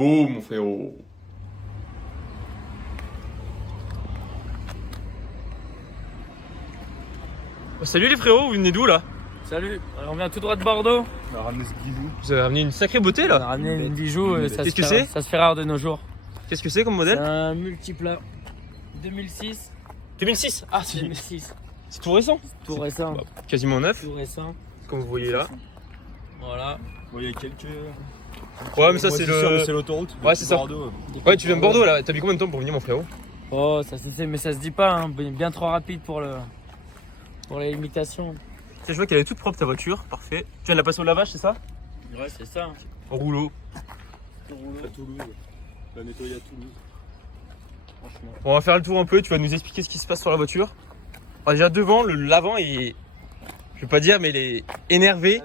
beau, mon frérot. Salut les frérots, vous venez d'où là? Salut, alors on vient tout droit de Bordeaux. On a ramené ce bijou. Vous avez ramené une sacrée beauté On a là. ramené une bijou, Qu'est-ce que c'est? ça se fait rare de nos jours. Qu'est-ce que c'est comme C'est modèle? un multiplat 2006. 2006. Ah, c'est 2006. tout récent. Tout récent. Bah, quasiment neuf, Tout récent. comme vous voyez là. Voilà. Bon, il y a quelques. Ouais, mais ça c'est le. l'autoroute. Ouais, c'est ça. Bordeaux. Ouais, tu viens de Bordeaux là. T'as mis combien de temps pour venir, mon frérot? Oh, ça se sait, mais ça se dit pas, hein. Bien trop rapide pour les imitations. Je vois qu'elle est toute propre ta voiture, parfait. Tu viens de la passer au lavage, c'est ça? Ouais, c'est ça. En rouleau. À Toulouse. La nettoyer à Toulouse. Franchement. Bon, on va faire le tour un peu, tu vas nous expliquer ce qui se passe sur la voiture. Alors, déjà devant, l'avant est. Je vais pas dire, mais il est énervé.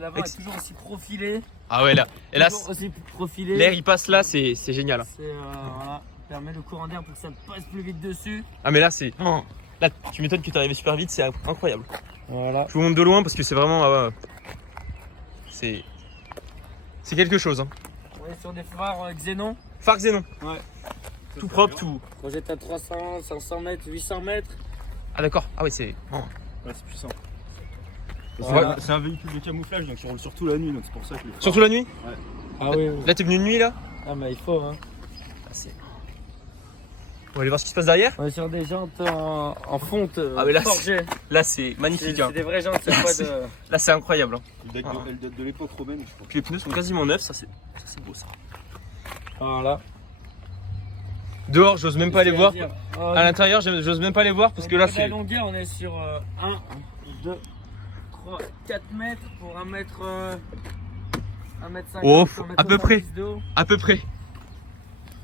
L'avant est toujours aussi profilé. Ah ouais, là. Et là, Toujours aussi profilé. l'air il passe là, c'est génial. C'est voilà, permet le courant d'air pour que ça passe plus vite dessus. Ah, mais là, c'est. Oh, là, tu m'étonnes que tu es arrivé super vite, c'est incroyable. Voilà. Je vous montre de loin parce que c'est vraiment. C'est quelque chose. Hein. On est sur des phares Xénon. Phare Xénon. Ouais. Tout propre, tout. Projette à 300, 500 mètres, 800 mètres. Ah, d'accord. Ah, oui, c'est. Oh. Ouais, c'est puissant. Voilà. C'est un véhicule de camouflage donc il roule surtout la nuit donc c'est pour ça que. Surtout la nuit? Ah oui, oui. Là, t'es venu de nuit là? Ah, mais il faut, hein. On va aller voir ce qui se passe derrière. On est sur des jantes en fonte Ah, mais là, forgée. Là, c'est magnifique. Hein. C'est des vraies jantes, c'est pas de. Là, c'est incroyable. Hein. Elle date de l'époque romaine je crois. Puis les pneus sont quasiment neufs, ça c'est beau ça. Voilà. Dehors, j'ose même pas aller voir. Oh, À l'intérieur, j'ose même pas aller voir parce que là, la c'est. longueur, on est sur 1, 2, 3, 4 mètres pour 1 mètre. 1 mètre 50. Oh, 1 mètre à peu près. 70 de haut. À peu près.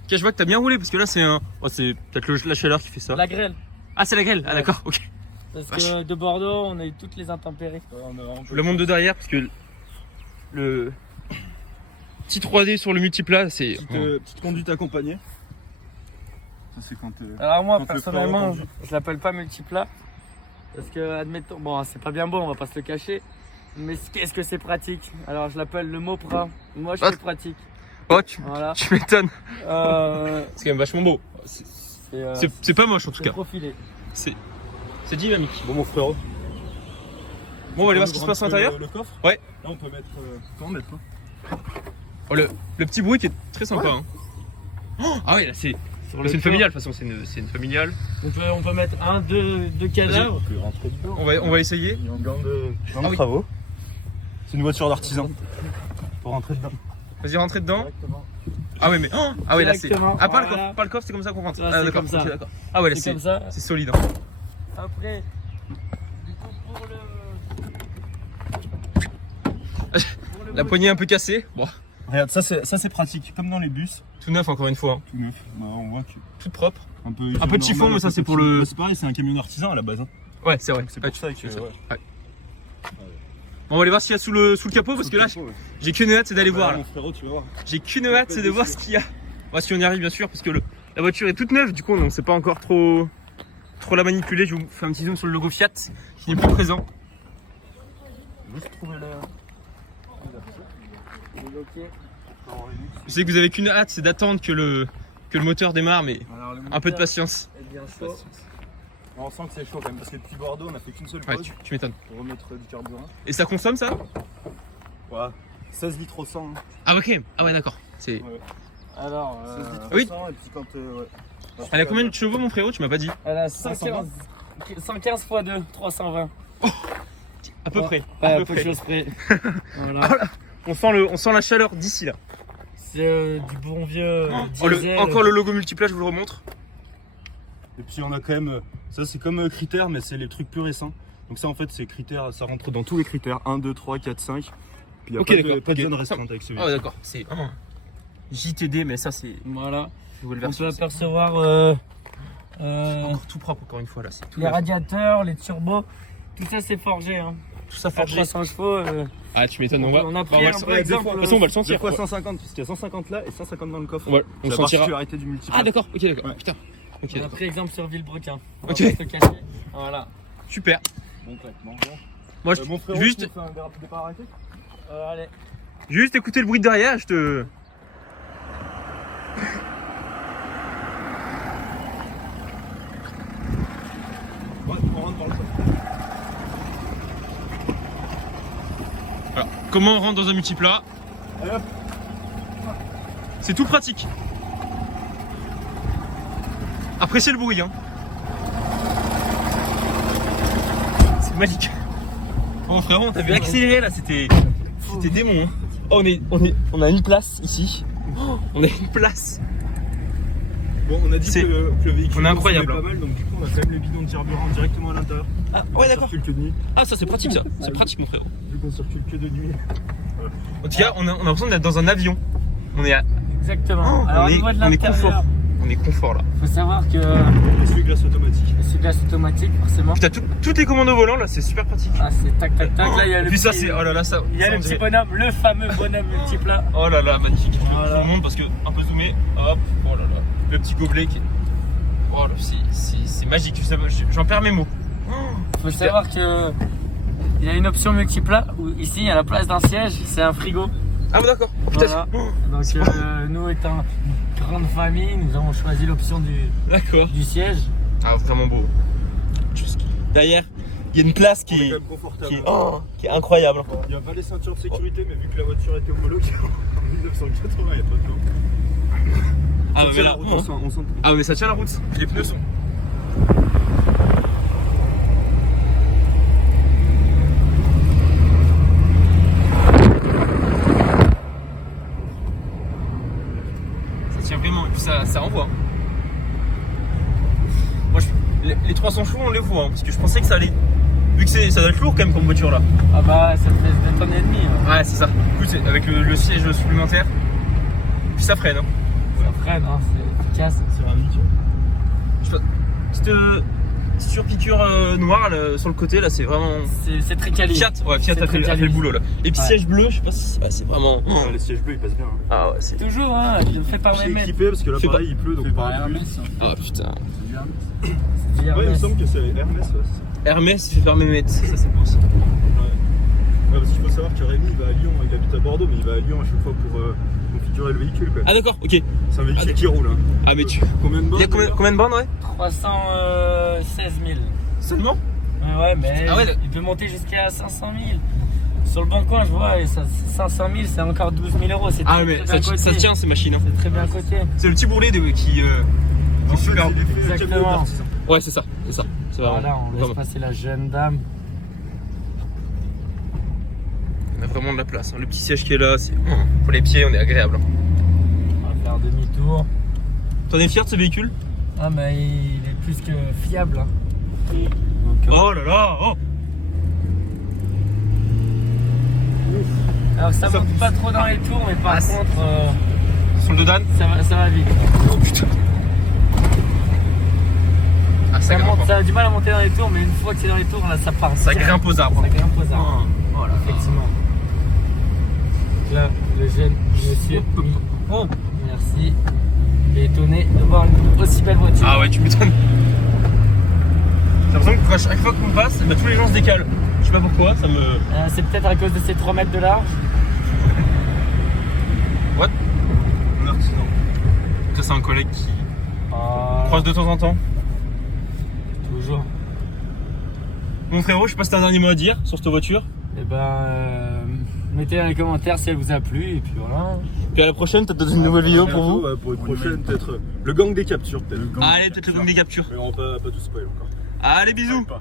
Ok, je vois que t'as bien roulé parce que là, c'est un. Oh, c'est peut-être la chaleur qui fait ça. La grêle. Ah, c'est la grêle. Ah, Ouais. d'accord, ok. Parce Vache. que de Bordeaux, on a eu toutes les intempéries. Je vous la montre de derrière parce que le petit 3D sur le multiplat, c'est. Petite conduite accompagnée. Ça c'est quand. Alors moi Quand le personnellement, frérot je l'appelle pas multiplat parce que admettons, bon c'est pas bien beau, on va pas se le cacher, mais qu'est-ce que c'est pratique. Alors je l'appelle le Mopra. Moi je Ah. fais pratique. Oh, tu Voilà. m'étonnes. Euh, C'est quand même vachement beau. C'est pas moche en tout c'est cas. profilé. C'est dynamique. Bon mon frérot. Bon, on va aller voir ce qui se passe à l'intérieur. Le coffre. Ouais. Là on peut mettre. Comment mettre hein Oh, le petit bruit qui est très sympa. Hein. Oh, ah oui, là c'est. Sur le C'est une corps. familiale de toute façon, c'est une familiale. On peut mettre deux cadavres. On peut rentrer dedans. On va essayer. Il y a un gant de Ah oui. travaux. C'est une voiture d'artisan. Pour rentrer dedans. Vas-y, rentrez dedans. Directement. Ah ouais, mais. Oh, ah ouais, là c'est. Directement, Ah, pas le voilà. coffre, pas le coffre, c'est comme ça qu'on rentre. Ouais, Ah, c'est d'accord, comme ça. ok, d'accord. Ah ouais, là C'est c'est. comme ça. C'est solide. Hein. Après, du coup pour le. La poignée un peu cassée. Bon, Regarde, ça c'est pratique. Comme dans les bus. tout neuf encore une fois. Hein. Tout neuf. Bah, on voit que. Toute propre. Un peu de chiffon, mais ça, c'est pour le- C'est pareil, c'est un camion d'artisan à la base. Hein. Ouais, c'est vrai. Donc, c'est Ouais, pour ça que. tu fais ça. ouais. Ouais. Bon, on va aller voir ce qu'il y a sous le capot parce que là, j'ai qu'une hâte, c'est d'aller voir. Là. Mon frérot, tu vas voir. J'ai qu'une hâte, c'est de voir ce qu'il y a. Bon, si on y arrive, bien sûr, parce que la voiture est toute neuve, du coup, on ne sait pas encore trop la manipuler. Je vous fais un petit zoom sur le logo Fiat qui n'est plus présent. Juste trouver le. Je sais que vous avez qu'une hâte, c'est d'attendre que le moteur démarre, mais Alors, le un peu de moteur patience. est bien chaud. On sent que c'est chaud quand même parce que depuis Bordeaux on a fait qu'une seule Ouais, pause tu m'étonnes. pour remettre du carburant. Et ça consomme ça? Ouais. 16 litres au 100. Hein. Ah, ok. Ah, ouais, d'accord. C'est. Ouais. Alors, 16 litres oui. au 100 et puis quand. Ouais. Elle a combien de chevaux, mon frérot? Tu m'as pas dit. elle a 115 x 2, 320. À peu près. Ouais, À à peu peu de près. choses près. Voilà. Ah, là. On sent la chaleur d'ici là. C'est du bon vieux Oh, diesel. encore le logo multiplat, je vous le remontre. Et puis on a quand même. Ça c'est comme critères mais c'est les trucs plus récents. Donc ça en fait c'est critères, ça rentre dans tous les critères. 1, 2, 3, 4, 5. Puis il n'y a Ok, pas de, d'accord, pas de ok. zone restreinte avec ce Ah, véhicule. ouais, d'accord. C'est. JTD, mais ça, c'est. Voilà. Je vous le On version. peut apercevoir Encore tout propre, encore une fois là. C'est tout les neuf. radiateurs, les turbos. Tout ça c'est forgé. Hein. Tout ça À forgé. 300 chevaux. Ah, tu m'étonnes, on a pris un le- peu exemple. De toute façon, on va le Deux sentir. fois 150, parce qu'il y a 150 là et 150 dans le coffre. On C'est la sentira. particularité du multiple. Ah, d'accord, ok, d'accord. Ouais. Putain. Ok, On a d'accord. pris exemple sur Villebrequin. On va Ok. pas se le cacher. Voilà. Super. Bon traitement. Moi, Mon frérot, juste, tu me fais un départ arrêté Allez. juste écouter le bruit de derrière, je te. Comment on rentre dans un multiplat? C'est tout pratique. Appréciez le bruit, hein. C'est magique. Oh frérot, on t'a vu accélérer là, c'était démon. Hein. Oh, on a une place ici. Oh, on a une place. Bon, on a dit que le véhicule on est incroyable. pas mal, donc du coup on a quand même les bidons de carburant directement à l'intérieur. Ah ouais, d'accord. On circule que de nuit. Ah, ça c'est pratique ça. C'est pratique mon frérot. Vu qu'on circule que de nuit. Voilà. En tout cas, on a l'impression d'être dans un avion. On est à... Exactement. Alors, au niveau de on est confort. l'intérieur, On est confort là. faut savoir que Essuie-glace automatique. l'essuie-glace automatique, forcément. T'as toutes les commandes au volant là, c'est super pratique. Ah, c'est tac tac tac. Là, il y a Et le puis ça petit- c'est, oh là là, ça. il y a ça, le on petit dirait- bonhomme, le fameux bonhomme multiplat. Oh là là, magnifique. Voilà. Je vous montre parce que un peu zoomé. Hop, oh là là. Le petit gobelet qui est. Oh là, c'est magique. J'en perds mes mots. Faut savoir que il y a une option multiplat où ici il y a la place d'un siège, c'est un frigo. Ah bon, d'accord. Putain, Voilà. oh, Donc nous étant une grande famille, nous avons choisi l'option d'accord. du siège. Ah, vraiment beau. Derrière, il y a une place On est qui quand même confortable. est incroyable. Il n'y a pas les ceintures de sécurité, mais vu que la voiture était homologuée en 1980, il n'y a pas de l'eau. Ah, mais là, on sent. ah, mais ça tient la route. Les pneus sont. Ça tient vraiment, et puis ça envoie. Moi, les 300 chevaux, on les voit, hein, parce que je pensais que ça allait. Vu que ça doit être lourd quand même comme voiture là. Ah bah ça fait 2 tonnes et demie. Hein. Ouais, c'est ça. Du coup, avec le siège supplémentaire, puis ça freine. Hein. Ça freine, hein, c'est efficace. Céramique. Petite surpiqûre noire là, sur le côté là, c'est vraiment. C'est très quali. Fiat a C'est très fait le quali. boulot là. Les petits Ouais. sièges bleus, je sais pas si c'est vraiment. Les sièges bleus ils passent bien. Hein. Ah ouais, c'est. Toujours, hein, fait par C'est les maîtres. équipé parce que là Fait pareil il pleut donc. Fait par Hermès. Hein. Ah putain. C'est du Hermès. C'est du Ouais, il me Hermès. semble que c'est Hermès. Ouais, c'est ça. Hermès fait par Mehmet, ça c'est bon ça. Ouais, parce qu'il faut savoir que Rémi il va à Lyon, il habite à Bordeaux, mais il va à Lyon à chaque fois pour configurer le véhicule. Quoi. Ah d'accord, ok. C'est un véhicule qui roule. Hein. Ah mais tu. Combien de bornes Il y a combien de bornes ouais 316 000. Seulement. Ouais, mais Ah ouais, il peut monter jusqu'à 500 000. Sur le bon coin, je vois, et ça, 500 000, c'est encore 12 000 euros. C'est Ah très, mais très bien ça coté. tient ces machines. Hein. C'est très bien coté. C'est le petit bourrelet qui En fait, super. c'est l'effet Exactement. camion d'artisan. Ouais c'est ça, c'est ça. C'est vraiment. Voilà, on laisse vraiment. passer la jeune dame. On a vraiment de la place. Hein. Le petit siège qui est là, c'est. Pour les pieds, on est agréable. Hein. On va faire demi-tour. T'en es fier de ce véhicule? Ah, mais il est plus que fiable. Hein. Donc, Oh là là, oh. alors, ça monte pas trop dans les tours, mais par Ah, contre, Sur le dos d'âne. ça va vite. Oh putain. Ah ça grimpe. Ça a du mal à monter dans les tours, mais une fois que c'est dans les tours, là, ça part. Ça direct. grimpe aux arbres. Ça grimpe aux arbres. Oh là là. Effectivement. Donc là, le jeune monsieur, Oh. merci, est étonné de voir une aussi belle voiture. Ah ouais, tu m'étonnes. J'ai l'impression qu'à chaque fois qu'on passe, bah, tous les gens se décalent. Je sais pas pourquoi, ça me. C'est peut-être à cause de ces 3 mètres de large. What? Un artisan. Ça, c'est un collègue qui Ah, croise de temps en temps. toujours. Mon frérot, je sais pas si t'as un dernier mot à dire sur cette voiture. Et ben, mettez dans les commentaires si elle vous a plu, et puis voilà. Puis à la prochaine, t'as peut-être une nouvelle vidéo pour vous. Ouais, pour une prochaine, peut-être le gang des captures, peut-être. Allez, peut-être le gang des captures. Mais on va pas tout spoil encore. Allez, bisous. Pas.